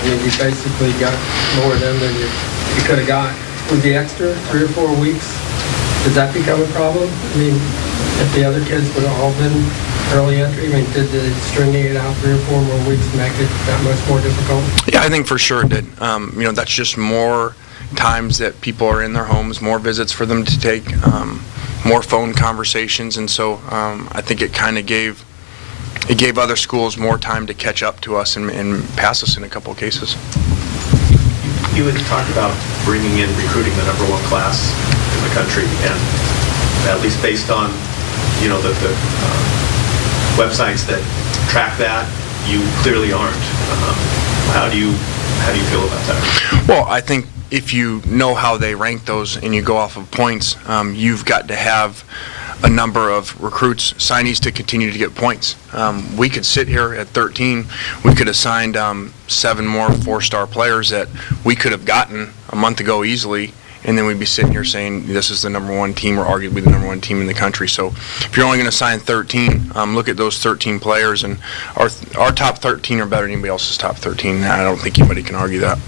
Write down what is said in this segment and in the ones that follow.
I mean, you basically got more of them than you could have got. With the extra 3 or 4 weeks, does that become a problem? I mean, if the other kids would have all been early entry, I mean, did the stringing it out 3 or 4 more weeks make it that much more difficult? Yeah, I think for sure it did. That's just more times that people are in their homes, more visits for them to take, more phone conversations, and so I think it kind of gave other schools more time to catch up to us and pass us in a couple of cases. You had talked about bringing in recruiting the number 1 class in the country, and at least based on the websites that track that, you clearly aren't. How do you feel about that? Well, I think if you know how they rank those and you go off of points, you've got to have a number of recruits, signees to continue to get points. We could sit here at 13, we could have signed 7 more 4-star players that we could have gotten a month ago easily, and then we'd be sitting here saying this is the number 1 team or arguably the number 1 team in the country. So if you're only going to sign 13, look at those 13 players, and our top 13 are better than anybody else's top 13. I don't think anybody can argue that.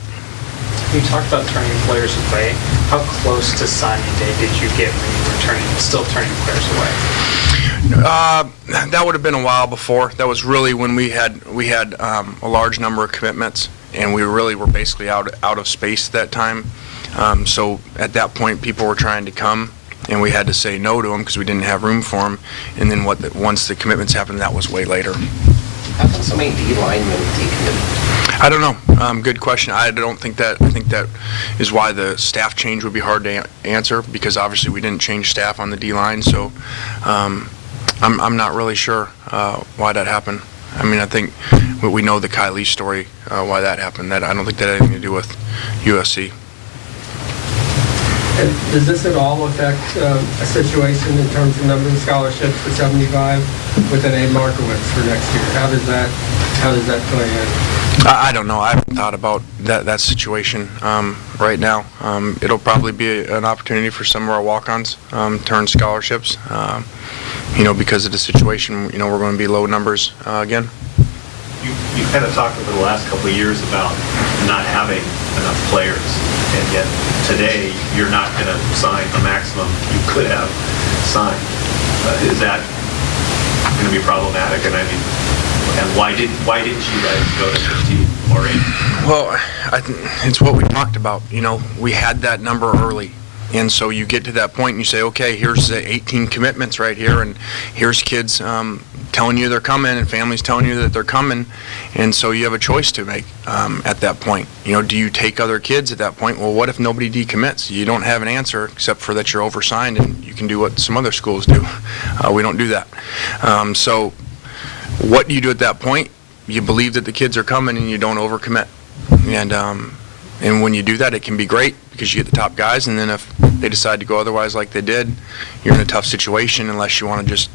You talked about turning players away. How close to signing day did you get when you were still turning players away? That would have been a while before. That was really when we had a large number of commitments, and we really were basically out of space at that time. So at that point, people were trying to come, and we had to say no to them because we didn't have room for them. And then once the commitments happened, that was way later. How come so many D linemen decommitted? I don't know. Good question. I think that is why the staff change would be hard to answer, because obviously we didn't change staff on the D line. So I'm not really sure why that happened. I mean, I think we know the Kylie story, why that happened. That I don't think that had anything to do with USC. And does this at all affect a situation in terms of number of scholarships for 75 with an Abe Markowitz for next year? How does that play in? I don't know. I haven't thought about that situation right now. It'll probably be an opportunity for some of our walk-ons to earn scholarships. Because of the situation, we're going to be low numbers again. You kind of talked over the last couple of years about not having enough players, and yet today you're not going to sign the maximum you could have signed. Is that going to be problematic? And I mean, and why didn't you guys go to 15 or 8? Well, it's what we talked about. We had that number early. And so you get to that point and you say, okay, here's the 18 commitments right here, and here's kids telling you they're coming and families telling you that they're coming. And so you have a choice to make at that point. Do you take other kids at that point? Well, what if nobody decommits? You don't have an answer except for that you're oversigned and you can do what some other schools do. We don't do that. So what do you do at that point? You believe that the kids are coming and you don't overcommit. And when you do that, it can be great because you get the top guys, and then if they decide to go otherwise like they did, you're in a tough situation unless you want to just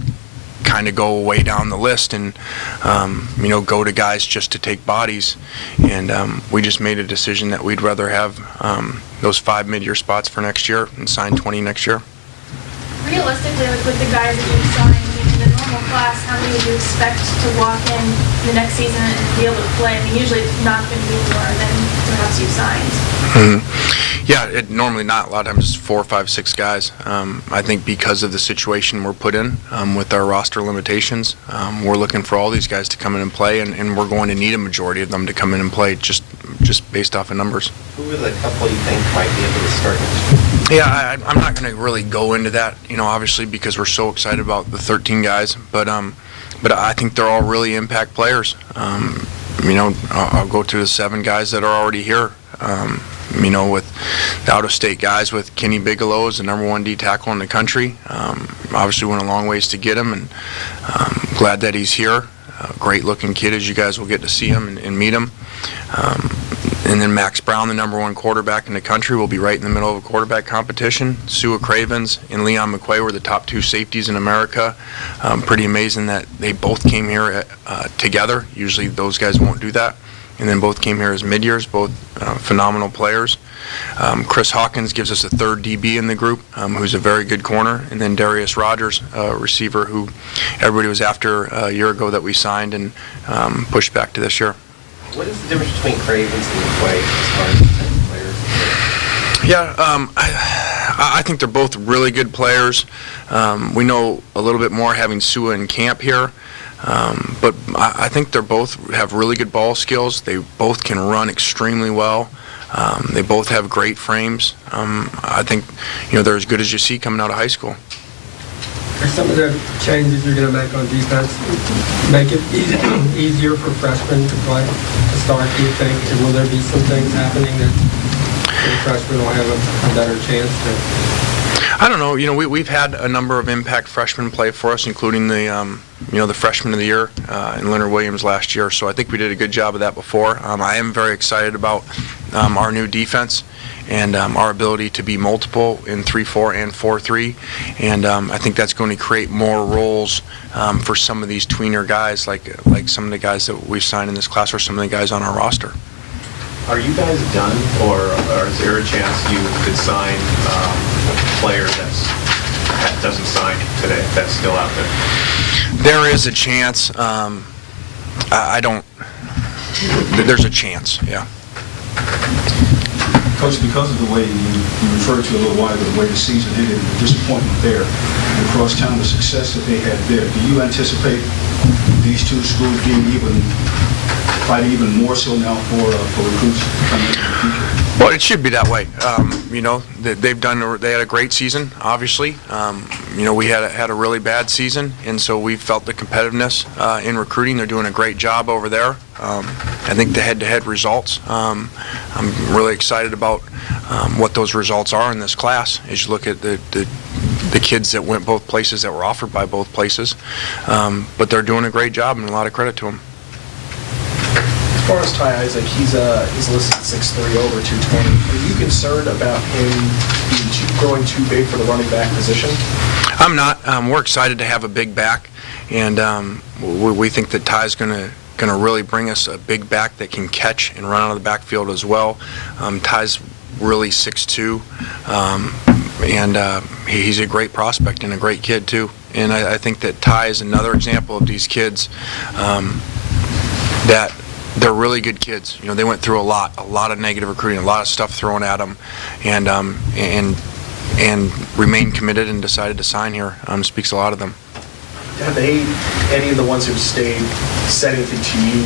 kind of go way down the list and, go to guys just to take bodies. And we just made a decision that we'd rather have those 5 mid-year spots for next year and sign 20 next year. Realistically, with the guys that you've signed, in the normal class, how many would you expect to walk in the next season and be able to play? I mean, usually it's not going to be more than perhaps you've signed. Mm-hmm. Yeah, normally not. A lot of times it's 4, 5, 6 guys. I think because of the situation we're put in with our roster limitations, we're looking for all these guys to come in and play, and we're going to need a majority of them to come in and play just based off of numbers. Who are the couple you think might be able to start next year? Yeah, I'm not going to really go into that, obviously because we're so excited about the 13 guys, but I think they're all really impact players. I'll go to the 7 guys that are already here. With the out-of-state guys, with Kenny Bigelow as the number 1 D tackle in the country. Obviously went a long ways to get him, and glad that he's here. Great-looking kid, as you guys will get to see him and meet him. And then Max Brown, the number 1 quarterback in the country, will be right in the middle of a quarterback competition. Sua Cravens and Leon McQuay were the top 2 safeties in America. Pretty amazing that they both came here together. Usually those guys won't do that. And then both came here as mid-years, both phenomenal players. Chris Hawkins gives us a 3rd DB in the group, who's a very good corner. And then Darius Rogers, a receiver who everybody was after a year ago that we signed and pushed back to this year. What is the difference between Cravens and McQuay as far as the type of players? Yeah, I think they're both really good players. We know a little bit more having Sua in camp here, but I think they're both have really good ball skills. They both can run extremely well. They both have great frames. I think they're as good as you see coming out of high school. Are some of the changes you're going to make on defense make it easier for freshmen to play to start, do you think? And will there be some things happening that the freshmen will have a better chance to? I don't know. We've had a number of impact freshmen play for us, including the freshman of the year in Leonard Williams last year. So I think we did a good job of that before. I am very excited about our new defense and our ability to be multiple in 3-4 and 4-3. And I think that's going to create more roles for some of these tweener guys, like some of the guys that we've signed in this class or some of the guys on our roster. Are you guys done, or is there a chance you could sign a player that doesn't sign today, that's still out there? There is a chance. I don't. There's a chance, yeah. Coach, because of the way you referred to a little while ago, the way the season ended, the disappointment there, and across town, the success that they had there, do you anticipate these two schools fighting even more so now for recruits coming into the future? Well, it should be that way. They had a great season, obviously. We had a really bad season, and so we felt the competitiveness in recruiting. They're doing a great job over there. I think the head-to-head results, I'm really excited about what those results are in this class as you look at the kids that went both places, that were offered by both places. But they're doing a great job, and a lot of credit to them. As far as Ty Isaac, he's listed 6'3", over 220. Are you concerned about him growing too big for the running back position? I'm not. We're excited to have a big back, and we think that Ty's going to really bring us a big back that can catch and run out of the backfield as well. Ty's really 6'2", and he's a great prospect and a great kid too. And I think that Ty is another example of these kids that they're really good kids. They went through a lot of negative recruiting, a lot of stuff thrown at them, and remained committed and decided to sign here. Speaks a lot of them. Have any of the ones who stayed said anything to you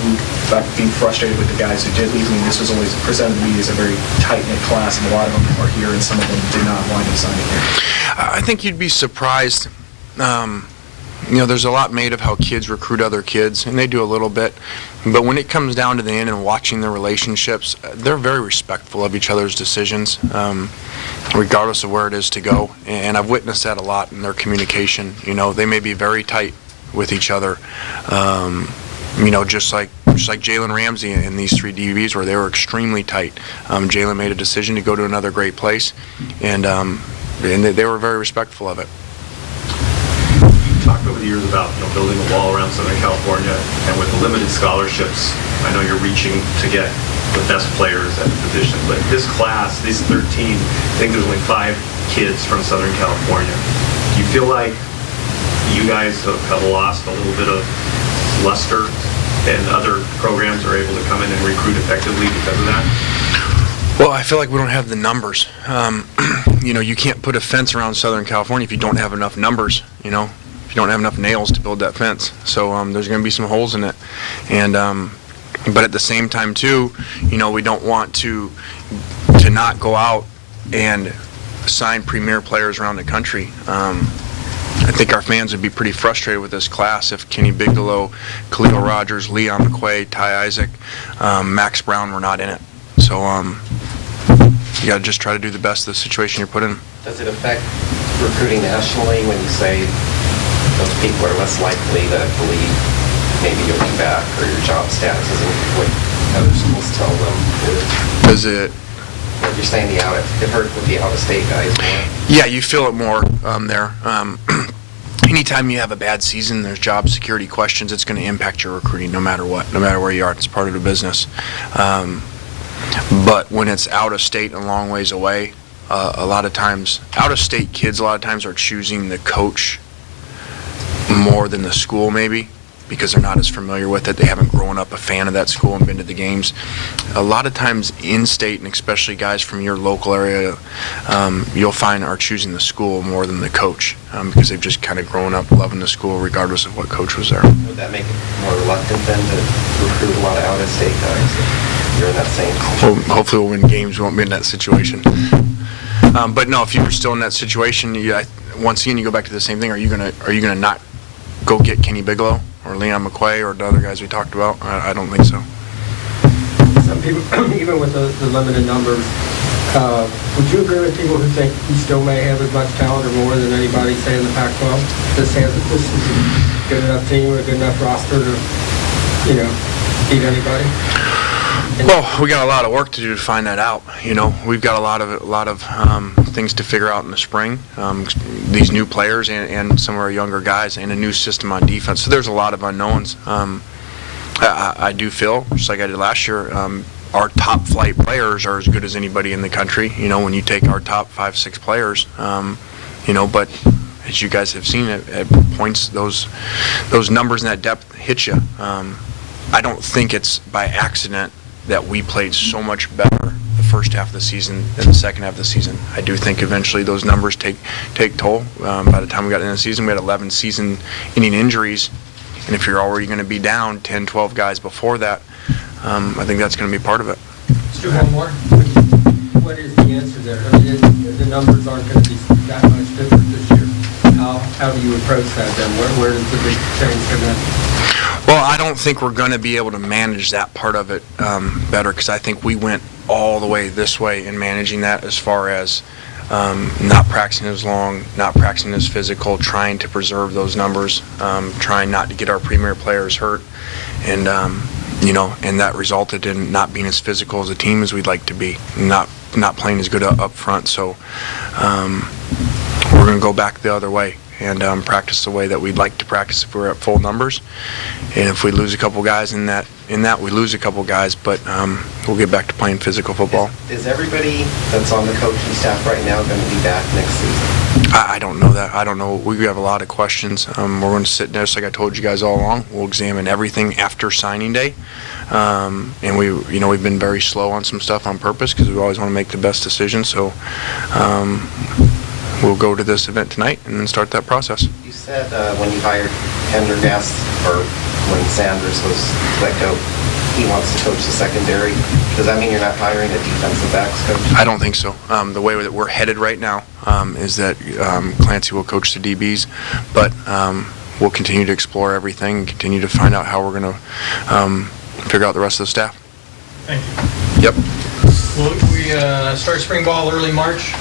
about being frustrated with the guys who did leave? I mean, this was always presented to me as a very tight-knit class, and a lot of them are here, and some of them did not wind up signing here. I think you'd be surprised. There's a lot made of how kids recruit other kids, and they do a little bit. But when it comes down to the end and watching their relationships, they're very respectful of each other's decisions, regardless of where it is to go. And I've witnessed that a lot in their communication. They may be very tight with each other, just like Jalen Ramsey and these three DBs, where they were extremely tight. Jalen made a decision to go to another great place, and they were very respectful of it. Talked over the years about building a wall around Southern California, and with the limited scholarships, I know you're reaching to get the best players at the position. But this class, these 13, I think there's only 5 kids from Southern California. Do you feel like you guys have lost a little bit of luster, and other programs are able to come in and recruit effectively because of that? Well, I feel like we don't have the numbers. You can't put a fence around Southern California if you don't have enough numbers. If you don't have enough nails to build that fence. So there's going to be some holes in it. And but at the same time too, we don't want to not go out and sign premier players around the country. I think our fans would be pretty frustrated with this class if Kenny Bigelow, Khalil Rogers, Leon McQuay, Ty Isaac, Max Brown were not in it. So you got to just try to do the best of the situation you're put in. Does it affect recruiting nationally when you say those people are less likely to believe maybe you'll be back, or your job status isn't what other schools tell them? Does it? Like you're saying, it hurt with the out-of-state guys more. Yeah, you feel it more there. Anytime you have a bad season, there's job security questions. It's going to impact your recruiting no matter what, no matter where you are. It's part of the business. But when it's out of state and a long ways away, a lot of times, out-of-state kids a lot of times are choosing the coach more than the school maybe, because they're not as familiar with it. They haven't grown up a fan of that school and been to the games. A lot of times in-state, and especially guys from your local area, you'll find are choosing the school more than the coach because they've just kind of grown up loving the school regardless of what coach was there. Would that make it more reluctant then to recruit a lot of out-of-state guys if you're in that same situation? Well, hopefully we'll win games. We won't be in that situation. But no, if you're still in that situation, once again, you go back to the same thing. Are you gonna not go get Kenny Bigelow or Leon McQuay or the other guys we talked about? I don't think so. Some people, even with the limited numbers, would you agree with people who think he still may have as much talent or more than anybody, say, in the Pac-12? This is a good enough team or a good enough roster to, beat anybody? Well, we got a lot of work to do to find that out. We've got a lot of things to figure out in the spring. These new players and some of our younger guys and a new system on defense. So there's a lot of unknowns. I do feel, just like I did last year, our top flight players are as good as anybody in the country. When you take our top 5-6 players, but as you guys have seen at points, those numbers and that depth hit you. I don't think it's by accident that we played so much better the first half of the season than the second half of the season. I do think eventually those numbers take toll. By the time we got into the season, we had 11 season-ending injuries, and if you're already going to be down 10, 12 guys before that, I think that's going to be part of it. Let's do one more. What is the answer there? I mean, the numbers aren't going to be that much different this year. How do you approach that then? Where does the big change come in? Well, I don't think we're going to be able to manage that part of it better because I think we went all the way this way in managing that as far as not practicing as long, not practicing as physical, trying to preserve those numbers, trying not to get our premier players hurt, and and that resulted in not being as physical as a team as we'd like to be, not playing as good up front. So we're going to go back the other way and practice the way that we'd like to practice if we're at full numbers. And if we lose a couple guys in that we lose a couple guys, but we'll get back to playing physical football. Is everybody that's on the coaching staff right now going to be back next season? I don't know that. I don't know. We have a lot of questions. We're going to sit there, just like I told you guys all along. We'll examine everything after signing day. And we've been very slow on some stuff on purpose because we always want to make the best decision. So we'll go to this event tonight and then start that process. You said when you hired Pendergast, or when Sanders was let go, he wants to coach the secondary. Does that mean you're not hiring a defensive backs coach? I don't think so. The way that we're headed right now is that Clancy will coach the DBs, but we'll continue to explore everything and continue to find out how we're going to figure out the rest of the staff. Thank you. Yep. Well, we start spring ball early March.